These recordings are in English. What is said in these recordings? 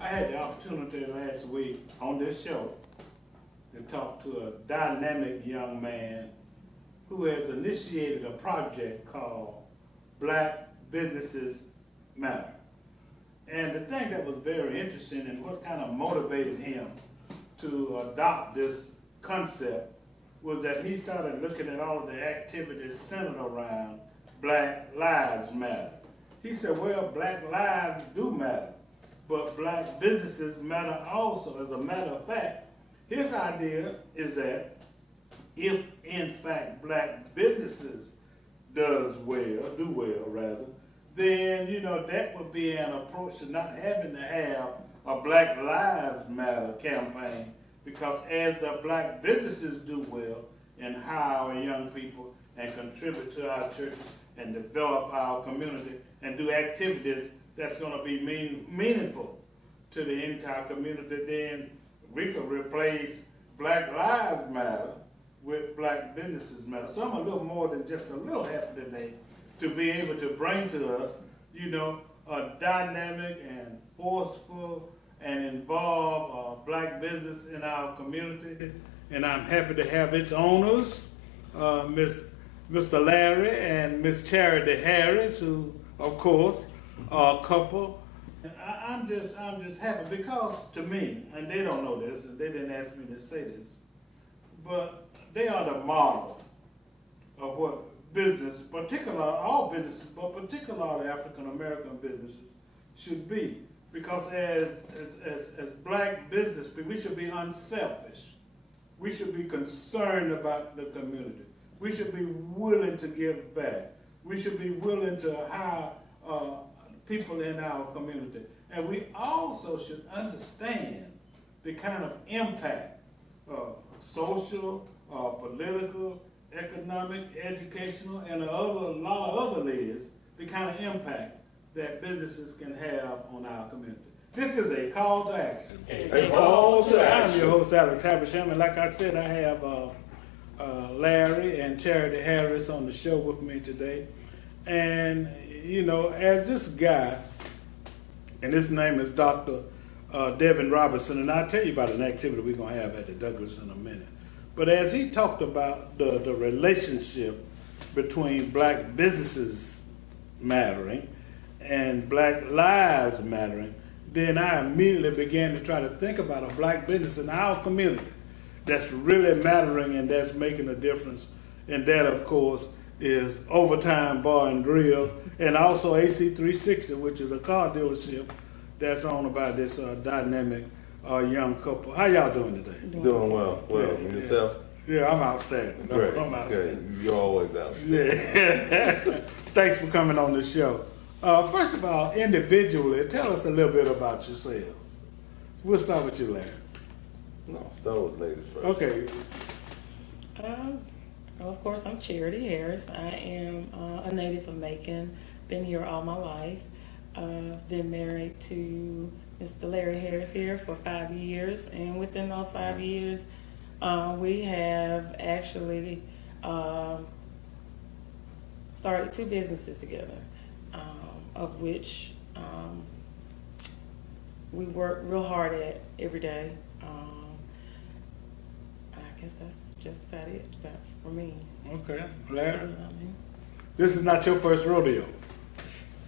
I had the opportunity last week on this show to talk to a dynamic young man who has initiated a project called Black Businesses Matter. And the thing that was very interesting and what kind of motivated him to adopt this concept was that he started looking at all of the activities centered around Black Lives Matter. He said, well, Black lives do matter, but Black businesses matter also. As a matter of fact, his idea is that if in fact Black businesses do well, then that would be an approach to not having to have a Black Lives Matter campaign, because as the Black businesses do well and hire our young people and contribute to our church and develop our community and do activities that's going to be meaningful to the entire community, then we could replace Black Lives Matter with Black Businesses Matter. So I'm a little more than just a little happy today to be able to bring to us, a dynamic and forceful and involved Black business in our community. And I'm happy to have its owners, Mr. Larry and Miss Charity Harris, who, of course, are a couple. I'm just happy because to me, and they don't know this, and they didn't ask me to say this, but they are the model of what business, all businesses, but particularly African American businesses, should be. Because as Black business people, we should be unselfish. We should be concerned about the community. We should be willing to give back. We should be willing to hire people in our community. And we also should understand the kind of impact, social, political, economic, educational, and a lot of other layers, the kind of impact that businesses can have on our community. This is a call to action. A call to action. I'm your host, Alex Habersham, and like I said, I have Larry and Charity Harris on the show with me today. And, as this guy, and his name is Dr. Devin Robertson, and I'll tell you about an activity we're going to have at the Douglas in a minute. But as he talked about the relationship between Black businesses mattering and Black lives mattering, then I immediately began to try to think about a Black business in our community that's really mattering and that's making a difference. And that, of course, is Overtyme Bar and Grill, and also AC360, which is a car dealership that's owned by this dynamic young couple. How y'all doing today? Doing well. Yeah, Yourself? Yeah, I'm outstanding. Great. I'm outstanding. Great. You're always outstanding. Yeah. Thanks for coming on the show. First of all, individually, tell us a little bit about yourselves. We'll start with you, Larry. No, start with ladies first. Okay. Well, of course, I'm Charity Harris. I am a native of Macon. Been here all my life. Been married to Mr. Larry Harris here for 5 years, and within those 5 years, we have actually started 2 businesses together, of which we work real hard at every day. I guess that's just about it for me. Okay. Larry, You know what I mean? this is not your first rodeo.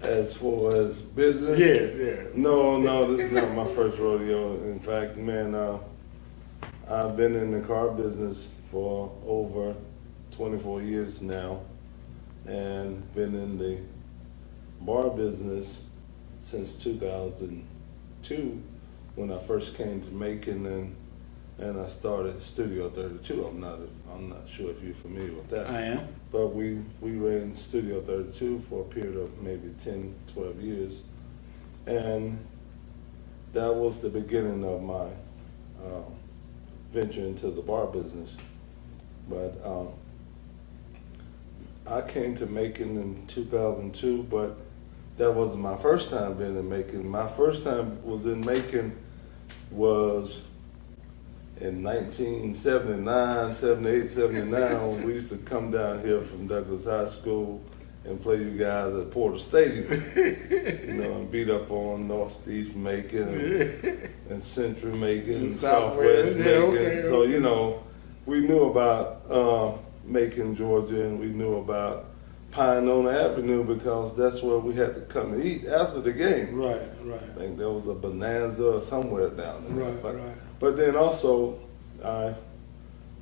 As far as business? Yes. No, this is not my first rodeo. In fact, man, I've been in the car business for over 24 years now, and been in the bar business since 2002 when I first came to Macon, and I started Studio 32. I'm not sure if you're familiar with that. I am. But we ran Studio 32 for a period of maybe 10, 12 years. And that was the beginning of my venture into the bar business. But I came to Macon in 2002, but that wasn't my first time being in Macon. My first time was in Macon was in 1979, 78, 79, when we used to come down here from Douglas High School and play you guys at Porter Stadium. And beat up on Northeast Macon and Central Macon and Southwest Macon. Okay. So, we knew about Macon, Georgia, and we knew about Pine Avenue because that's where we had to come to eat after the game. Right. I think there was a Bonanza or somewhere down there. Right. But then also, I'm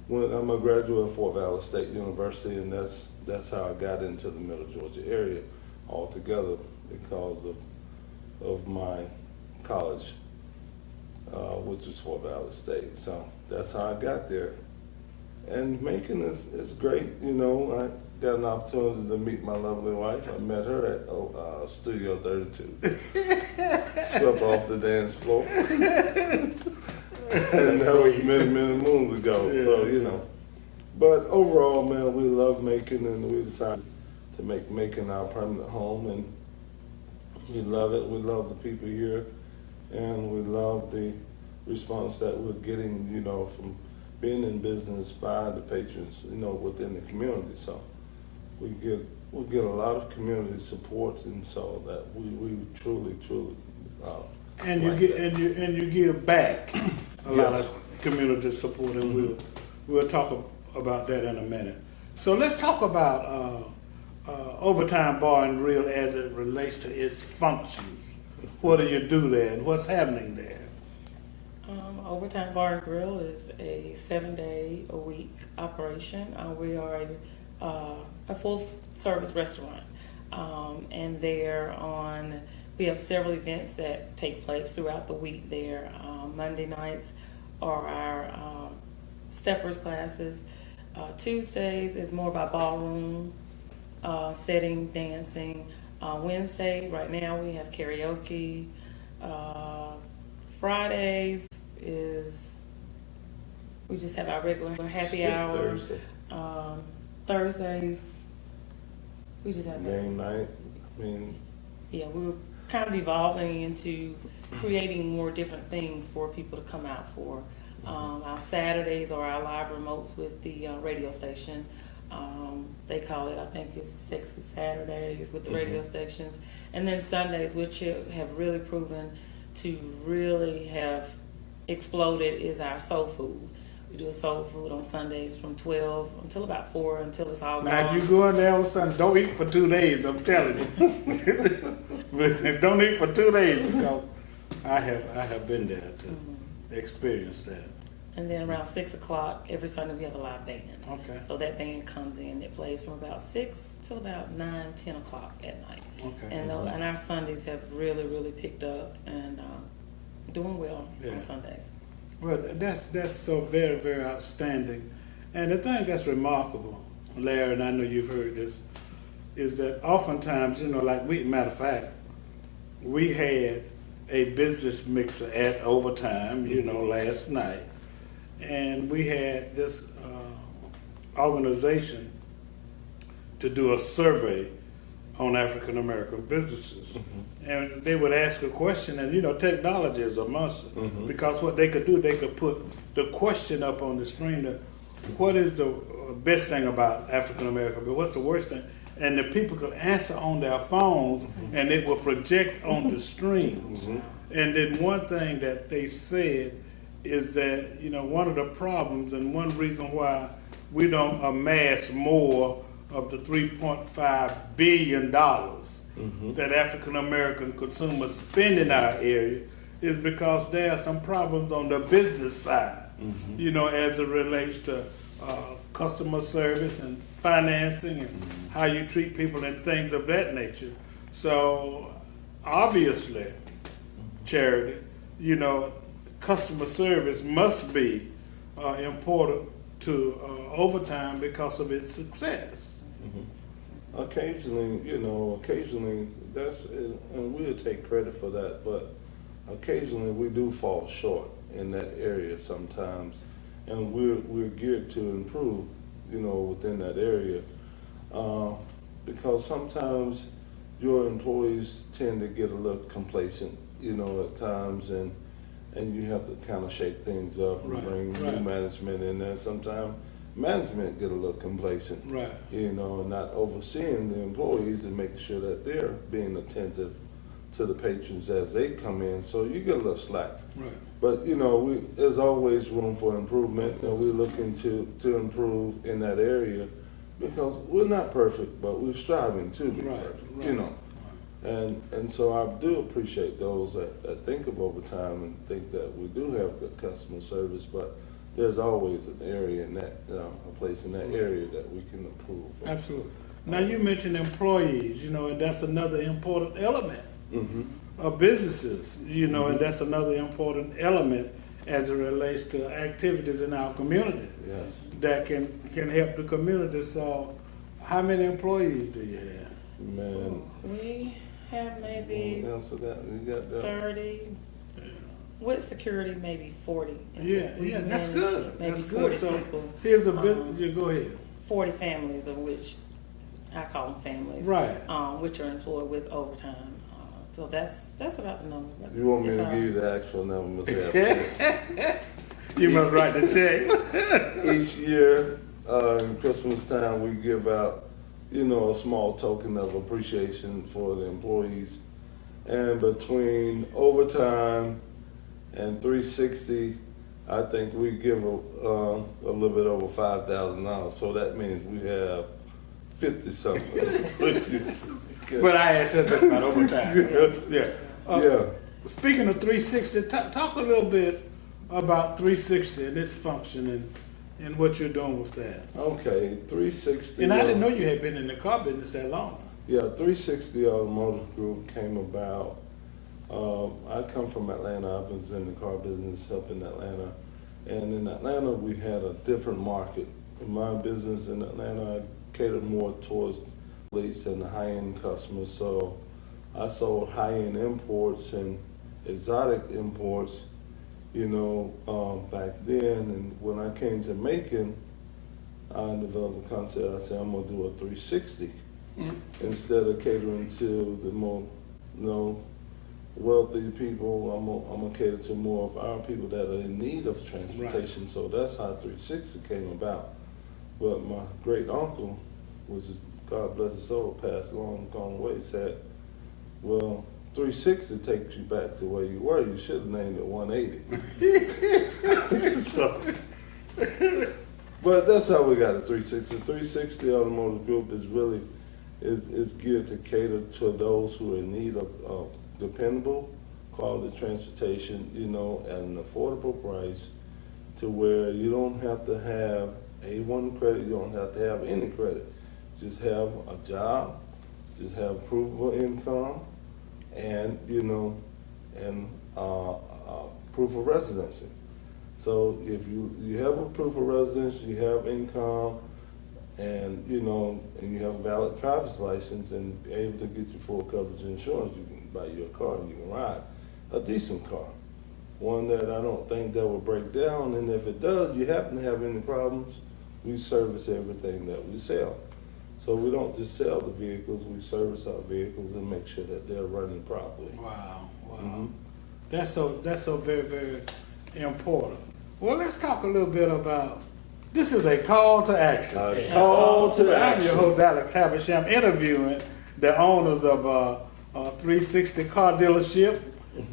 a graduate of Fort Valley State University, and that's how I got into the Middle Georgia area altogether because of my college, which is Fort Valley State. So that's how I got there. And Macon is great. I got an opportunity to meet my lovely wife. I met her at Studio 32. Swept off the dance floor. And that was many moons ago. Yeah. So, But overall, man, we love Macon, and we decided to make Macon our permanent home, and we love it. We love the people here, and we love the response that we're getting, from being in business by the patrons, within the community. So we get a lot of community support, and so that we truly And like you that. and you give back a lot Yes. of community support, and we'll talk about that in a minute. So let's talk about Overtyme Bar and Grill as it relates to its functions. What do you do there, and what's happening there? Overtyme Bar and Grill is a 7-day-a-week operation. We are a full-service restaurant, and we have several events that take place throughout the week there. Monday nights are our steppers classes. Tuesdays is more of our ballroom setting, dancing. Wednesday, right now, we have karaoke. Fridays we just have our regular happy hour. Thursday. Thursdays, we just have Game night. Yeah, we're kind of evolving into creating more different things for people to come out for. Our Saturdays are our live remotes with the radio station. They call it, I think it's Sexy Saturdays with the radio stations. And then Sundays, which have really proven to really have exploded, is our soul food. We do a soul food on Sundays from 12 until about 4, until it's all Now, gone. if you go in there on Sunday, don't eat for 2 days. I'm telling you, don't eat for 2 days, because I have been there to experience that. And then around 6 o'clock every Sunday we have a live band. Okay. So that band comes in. It plays from about 6 till about 9, 10 o'clock at night. Okay. And our Sundays have really picked up and doing well on Sundays. Well, that's so very, very outstanding. And the thing that's remarkable, Larry, and I know you've heard this, is that oftentimes, matter of fact, we had a business mixer at Overtyme, last night, and we had this organization to do a survey on African American businesses. And they would ask a question, and technology is a must, because what they could do, they could put the question up on the screen that, what is the best thing about African American, but what's the worst thing? And the people could answer on their phones, and it will project on the screens. And then one thing that they said is that, one of the problems and one reason why we don't amass more of the $3.5 billion that African American consumers spend in our area is because there are some problems on the business side, as it relates to customer service and financing and how you treat people and things of that nature. So obviously, Charity, customer service must be important to Overtyme because of its success. Occasionally, and we'll take credit for that, but occasionally we do fall short in that area sometimes, and we're geared to improve, within that area, because sometimes your employees tend to get a little complacent, at times, and you have to kind of shake things up and bring new management in there. Sometimes management get a little complacent. Right. You know, and not overseeing the employees and making sure that they're being attentive to the patrons as they come in. So you get a little slack. Right. But, you know, there's always room for improvement, and we're looking to improve in that area because we're not perfect, but we're striving to be perfect, you know. And so I do appreciate those that think of overtime and think that we do have good customer service, but there's always an area in that, a place in that area that we can improve. Absolutely. Now you mentioned employees, you know, and that's another important element of businesses, you know, and that's another important element as it relates to activities in our community Yes. that can help the community. So how many employees do you have? Man. We have maybe Answer that. You got that. 30. With security, maybe 40. Yeah, We yeah, that's manage good. maybe That's 40 good. So people, here's a bit, you go ahead. 40 families, of which I call them families, Right. which are employed with overtime. So that's about the number. You want me If to I- give you the actual number, Ms. Apple? You must write the check. Each year, in Christmas time, we give out, you know, a small token of appreciation for the employees. And between overtime and 360, I think we give a little bit over $5,000. So that means we have 50 something. But I asked you about overtime. Yeah. Yeah. Speaking of 360, talk a little bit about 360 and its function and what you're doing with that. Okay, 360. And I didn't know you had been in the car business that long. Yeah, 360 Automotive Group came about. I come from Atlanta. I was in the car business helping Atlanta. And in Atlanta, we had a different market. In my business in Atlanta, I catered more towards leads and the high-end customers. So I sold high-end imports and exotic imports, you know, back then. And when I came to Macon, I developed a concept. I said, I'm going to do a 360. Instead of catering to the more, you know, wealthy people, I'm gonna cater to more of our people that are in need of transportation. Right. So that's how 360 came about. But my great uncle, which is God bless his soul, passed along, gone away, said, well, 360 takes you back to where you were. You should have named it 180. So, but that's how we got it, 360. 360 Automotive Group is really is geared to cater to those who are in need of dependable quality transportation, you know, at an affordable price, to where you don't have to have A1 credit, you don't have to have any credit. Just have a job, just have provable income, and, you know, and proof of residency. So if you have a proof of residence, you have income, and, you know, and you have a valid driver's license and able to get you full coverage insurance, you can buy you a car and you can ride a decent car. One that I don't think that will break down, and if it does, you happen to have any problems, we service everything that we sell. So we don't just sell the vehicles, we service our vehicles and make sure that they're running properly. Wow, wow. That's so very, very important. Well, let's talk a little bit about, this is a call to action. Call to I'm action. your host, Alex Havisham, interviewing the owners of 360 Car Dealership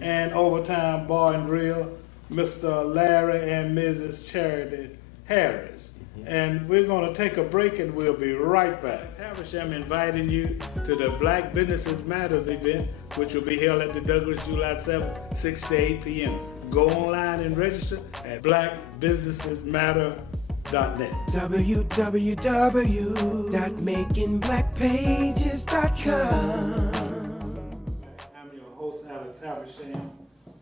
and Overtyme Bar and Gril, Mr. Larry and Mrs. Charity Harris. And we're going to take a break and we'll be right back. Havisham inviting you to the Black Businesses Matters event, which will be held at the Douglas July 7th, 6 to 8 p.m. Go online and register at blackbusinessesmatter.net. www.makingblackpages.com. I'm your host, Alex Havisham,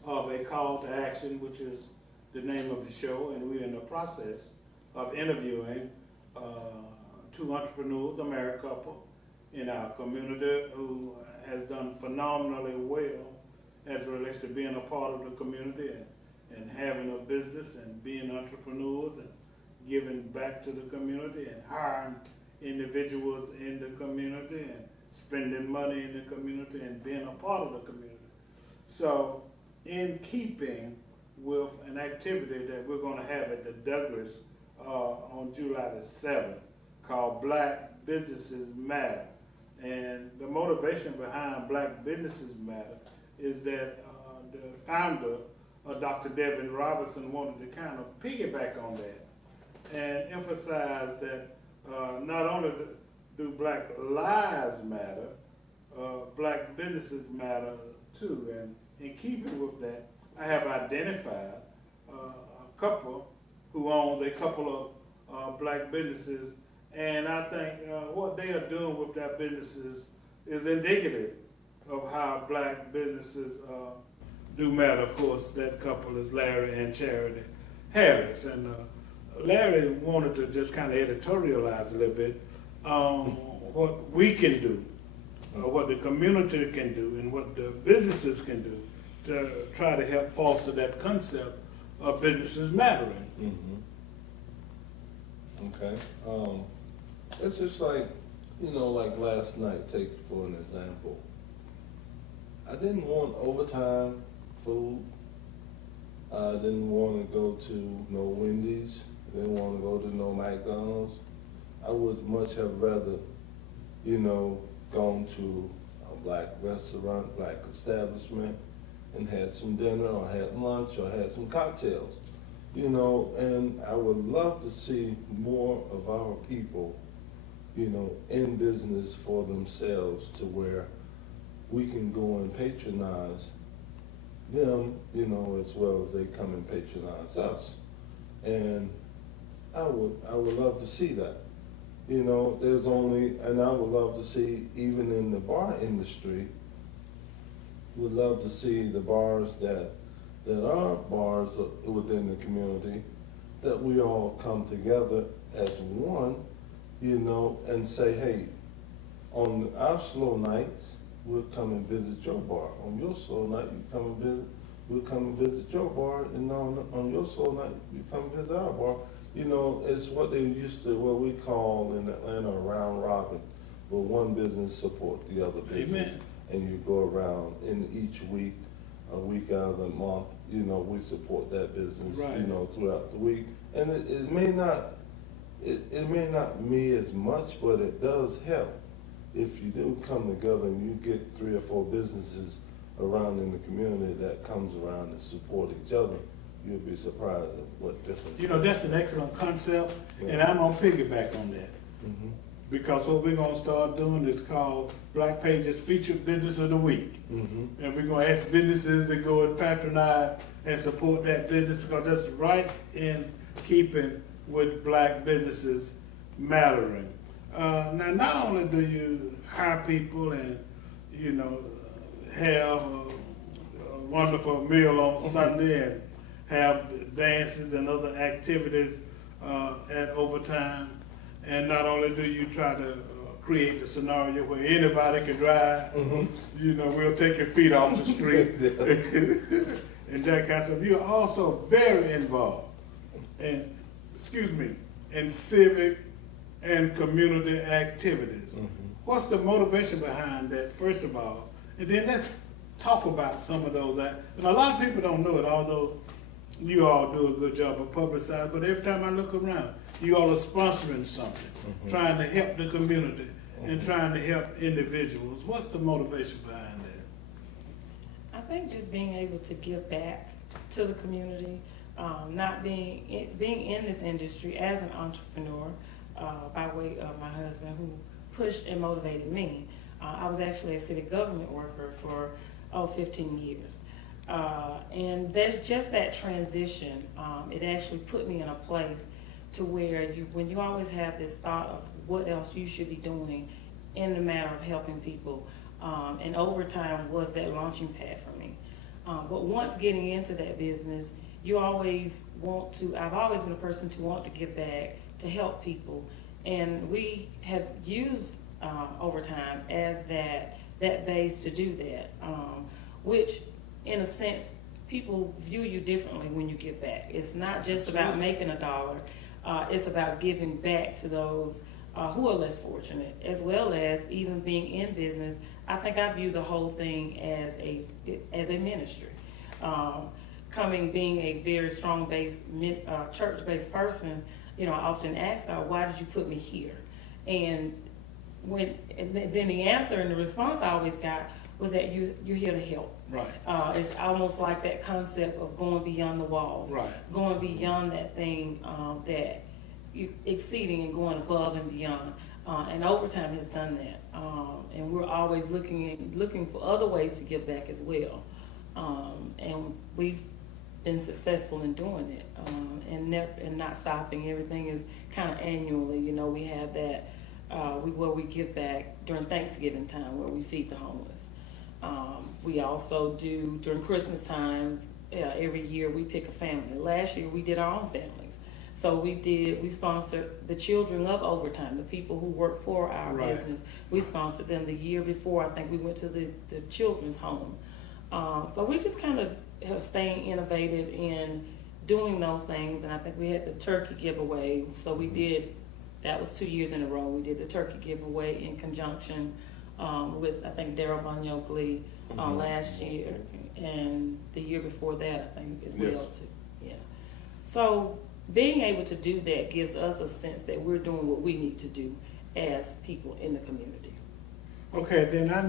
of A Call to Action, which is the name of the show, and we're in the process of interviewing two entrepreneurs, a married couple in our community who has done phenomenally well as it relates to being a part of the community and having a business and being entrepreneurs and giving back to the community and hiring individuals in the community and spending money in the community and being a part of the community. So in keeping with an activity that we're going to have at the Douglas on July the 7th called Black Businesses Matter. And the motivation behind Black Businesses Matter is that the founder, Dr. Devin Robinson, wanted to kind of piggyback on that and emphasize that not only do Black lives matter, Black businesses matter too. And in keeping with that, I have identified a couple who owns a couple of Black businesses, and I think what they are doing with their businesses is indicative of how Black businesses do matter. Of course, that couple is Larry and Charity Harris, and Larry wanted to just kind of editorialize a little bit on what we can do, what the community can do, and what the businesses can do to try to help foster that concept of businesses mattering. Okay. It's just like, like last night, take for an example. I didn't want overtime food. I didn't want to go to no Wendy's. I didn't want to go to no McDonald's. I would much have rather, gone to a Black restaurant, Black establishment, and had some dinner or had lunch or had some cocktails. And I would love to see more of our people, in business for themselves, to where we can go and patronize them, as well as they come and patronize us. And I would love to see that. And I would love to see, even in the bar industry, would love to see the bars that are bars within the community, that we all come together as one, and say, hey, on our slow nights, we'll come and visit your bar. On your slow night, you come and visit, we'll come and visit your bar, and on your slow night, you come and visit our bar. It's what what we call in Atlanta a round robin, where one business support the other business. Amen. And you go around in each week, a week out of the month, we support that business, Right. Throughout the week. And it may not mean as much, but it does help. If you do come together and you get 3 or 4 businesses around in the community that comes around and support each other, you'll be surprised at what difference. That's an excellent concept, and Yeah. I'm gonna piggyback on that. Mm-hmm. Because what we're gonna start doing is called Black Pages Featured Business of the Week. Mm-hmm. And we're gonna ask businesses to go and patronize and support that business, because that's right in keeping with Black businesses mattering. Now, not only do you hire people and, have a wonderful meal on Sunday and have dances and other activities at Overtyme, and not only do you try to create the scenario where anybody can drive, we'll take your feet off the street and that kind of stuff. You're also very involved in civic and community activities. What's the motivation behind that, first of all? And then let's talk about some of those. And a lot of people don't know it, although you all do a good job of publicizing, but every time I look around, you all are sponsoring something, trying to help the community and trying to help individuals. What's the motivation behind that? I think just being able to give back to the community, not being in this industry as an entrepreneur, by way of my husband, who pushed and motivated me. I was actually a city government worker for 15 years. And there's just that transition. It actually put me in a place to where when you always have this thought of what else you should be doing in the matter of helping people, and Overtyme was that launching pad for me. But once getting into that business, I've always been a person to want to give back, to help people, and we have used Overtyme as that base to do that, which in a sense, people view you differently when you give back. It's not just about making a dollar, it's about giving back to those who are less fortunate, as well as even being in business. I think I view the whole thing as a ministry. Being a very strong church-based person, I often ask God, why did you put me here? And then the answer and the response I always got was that you're here to help. Right. It's almost like that concept of going beyond the walls, Right. going beyond that thing that you exceeding and going above and beyond. And Overtyme has done that, and we're always looking for other ways to give back as well. And we've been successful in doing it, and not stopping. Everything is kind of annually. We have that where we give back during Thanksgiving time, where we feed the homeless. We also do during Christmas time. Every year we pick a family. Last year we did our own families. So we sponsored the children of Overtyme, the people who work for our Right. business. We sponsored them the year before. I think we went to the children's home. So we just kind of have staying innovative in doing those things. And I think we had the turkey giveaway. So that was 2 years in a row. We did the turkey giveaway in conjunction with, I think, Daryl Von Yoakley last year. And the year before that, I think, as well, too. Yeah. So being able to do that gives us a sense that we're doing what we need to do as people in the community. Okay, then I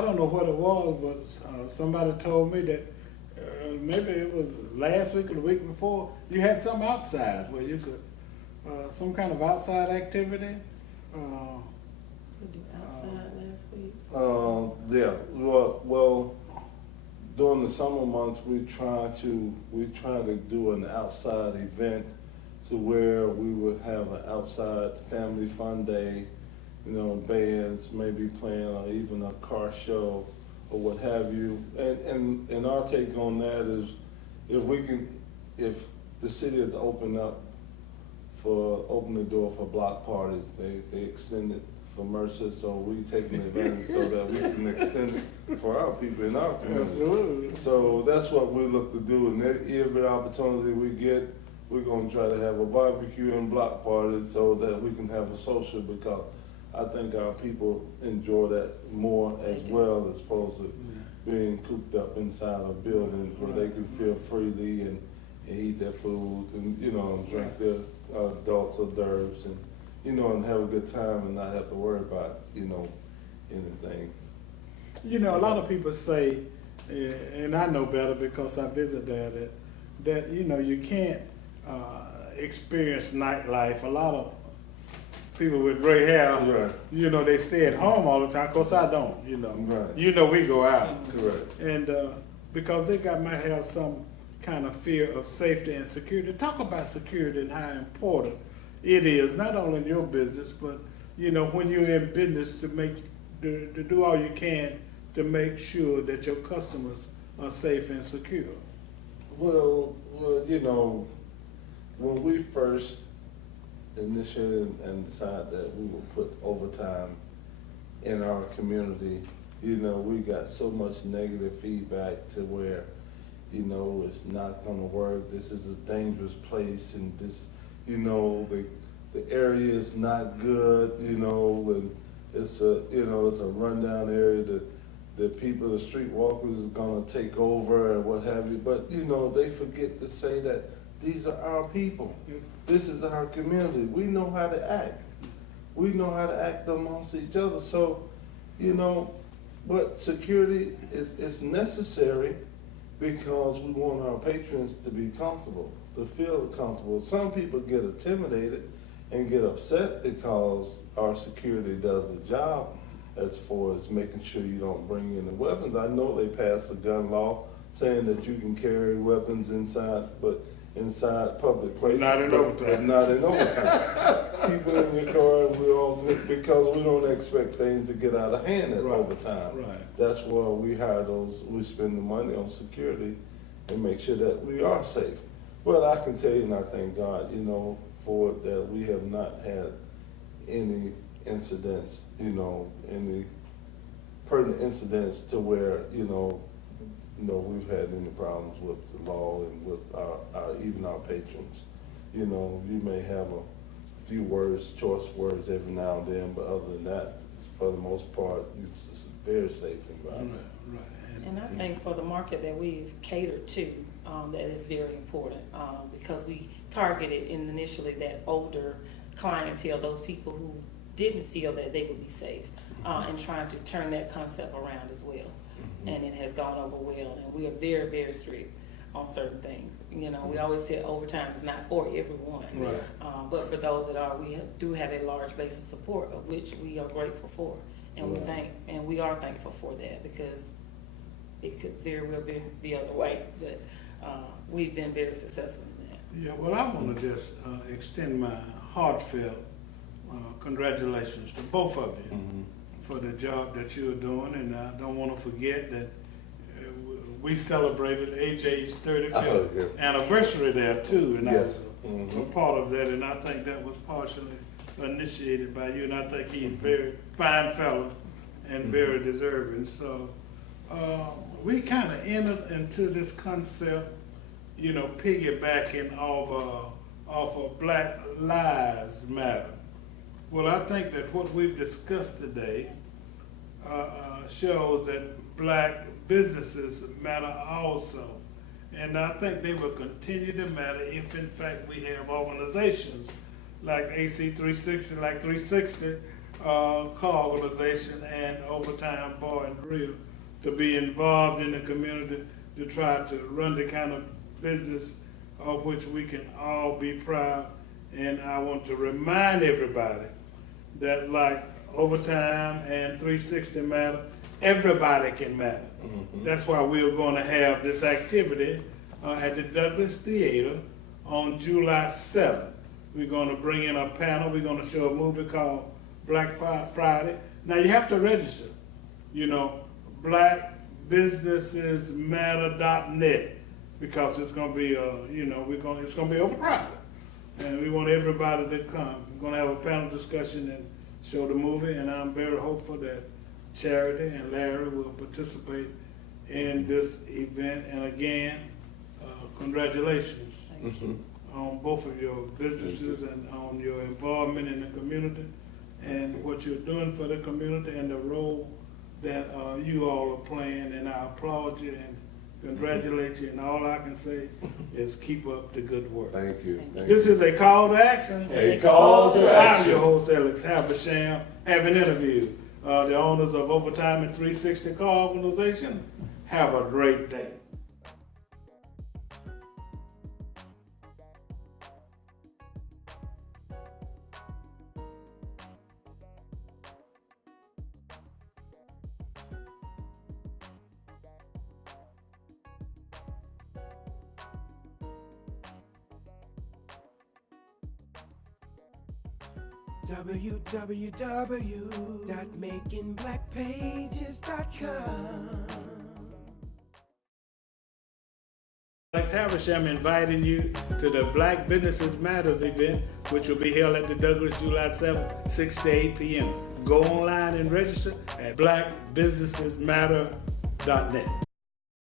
don't know what it was, but somebody told me that maybe it was last week or the week before, you had some outside where you could, some kind of outside activity. We did outside last week. Yeah. Well, during the summer months, we try to do an outside event to where we would have an outside family fun day, bands maybe playing, or even a car show or what have you. And our take on that is, if the city has opened the door for block parties, they extend it for Mercer, so we taking advantage so that we can extend it for our people in our community. Absolutely. So that's what we look to do, and every opportunity we get, we're gonna try to have a barbecue and block party so that we can have a social, because I think our people enjoy that more as well, as opposed to being cooped up inside a building where they can feel freely and eat their food and, drink their adults hors d'oeuvres and, and have a good time and not have to worry about, anything. A lot of people say, and I know better because I visit there, that you can't experience nightlife. A lot of people with gray hair, Right. they stay at home all the time. Of course, I don't, Right. We go out. Correct. And because they might have some kind of fear of safety and security. Talk about security and how important it is, not only in your business, but when you're in business, to do all you can to make sure that your customers are safe and secure. Well, when we first initiated and decided that we would put Overtyme in our community, we got so much negative feedback to where, it's not gonna work, this is a dangerous place, and this, the area is not good, and it's a rundown area that the people, the street walkers are gonna take over and what have you. But, they forget to say that these are our people. This is our community. We know how to act. We know how to act amongst each other. So, but security is necessary because we want our patrons to be comfortable, to feel comfortable. Some people get intimidated and get upset because our security does the job as far as making sure you don't bring in the weapons. I know they passed a gun law saying that you can carry weapons inside public places. Not in Overtyme. Not in Overtyme. Keep it in your car, because we don't expect things to get out of hand at Overtyme. Right. That's why we hire those, we spend the money on security and make sure that we are safe. But I can tell you, and I thank God, for it, that we have not had any incidents, any pertinent incidents to where, we've had any problems with the law and with even our patrons. You may have a few choice words every now and then, but other than that, for the most part, it's a very safe environment. Right. And I think for the market that we've catered to, that is very important, because we targeted initially that older clientele, those people who didn't feel that they would be safe, and trying to turn that concept around as well. And it has gone over well, and we are very, very strict on certain things. You know, we always say overtime is not for everyone, Right. but for those that are, do have a large base of support, of which we are grateful for, and we are thankful for that, because it could very well be the other way, but we've been very successful in that. Yeah, well, I want to just extend my heartfelt congratulations to both of you for the job that you're doing, and I don't want to forget that we celebrated AJ's 35th anniversary there too, and I was a part of that, and I think that was partially initiated by you, and I think he's a very fine fellow and very deserving. So we kind of entered into this concept, you know, piggybacking off of Black Lives Matter. Well, I think that what we've discussed today shows that black businesses matter also. And I think they will continue to matter if in fact we have organizations like AC360, like 360 car organization, and Overtyme Bar and Gril to be involved in the community to try to run the kind of business of which we can all be proud. And I want to remind everybody that like Overtyme and 360 matter, everybody can matter. That's why we're going to have this activity at the Douglas Theater on July 7th. We're going to bring in a panel. We're going to show a movie called Black Friday. Now you have to register, you know, blackbusinessesmatter.net, because it's going to be, it's going to be overcrowded. And we want everybody to come. We're going to have a panel discussion and show the movie, and I'm very hopeful that Charity and Larry will participate in this event. And again, congratulations on both of your businesses and on your involvement in the community and what you're doing for the community and the role that you all are playing. And I applaud you and congratulate you, and all I can say is keep up the good work. Thank you. This is a call to action. A call to action. I'm your host, Alex Habersham, having interviewed the owners of Overtyme and 360 Car Organization. Have a great day. www.makingblackpages.com. Alex Habersham inviting you to the Black Businesses Matters event, which will be held at the Douglas July 7th, 6 to 8 p.m. Go online and register at blackbusinessesmatter.net.